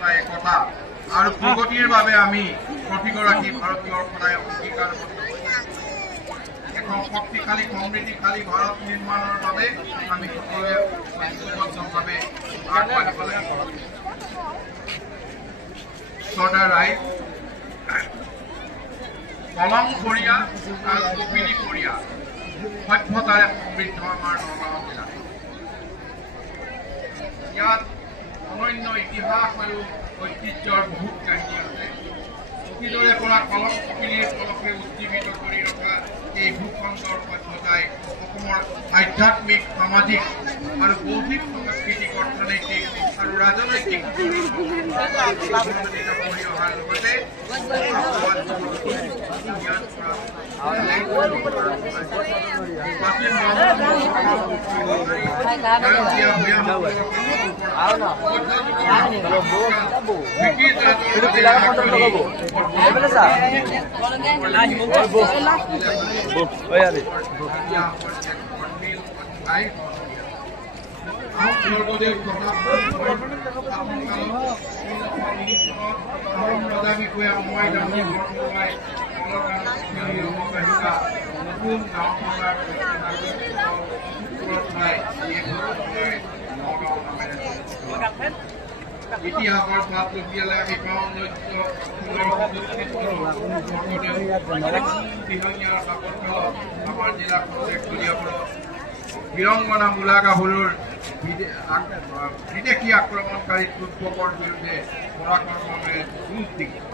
সহিষ্ণুতা একতা আৰু প্ৰগতিৰ বাবে আমি প্ৰতিগৰাকী ভাৰতীয়ৰ সদায় অংগীকাৰবদ্ধ এখন শক্তিশালী সমৃদ্ধিশালী ভাৰত নিৰ্মাণৰ বাবে আমি সকলোৱে ঐক্যবদ্ধভাৱে আগবাঢ়িব লাগিব। চৰ্দাৰ ৰাইজ কলম কৰীয়া আৰু কপিলী কৰীয়া সভ্যতাৰে সমৃদ্ধ আমাৰ নগাঁও জিলা। ইয়াত অনন্য ইতিহাস আৰু ঐতিহ্যৰ বহুত কাহিনী আছে। অতীতৰে পৰা কলম কপিলীৰ কলকে উজ্জীৱিত কৰি ৰখা এই ভূখণ্ডৰ সভ্যতাই অসমৰ আধ্যাত্মিক সামাজিক আৰু বৌদ্ধিক সাংস্কৃতিক অৰ্থনৈতিক আৰু ৰাজনৈতিক কৰি অহাৰ লগতে ইতিহাসৰ ভাৱ লুটিয়ালে আমি পাওঁ আমাৰ জিলাখনলৈ কলিয়াবৰত বীৰংগনা মূলা গাভৰুৰ বিদেশী আক্ৰমণকাৰী পূৰ্বকৰ বিৰুদ্ধে পৰাক্ৰমেৰে যুঁজ দিছিল।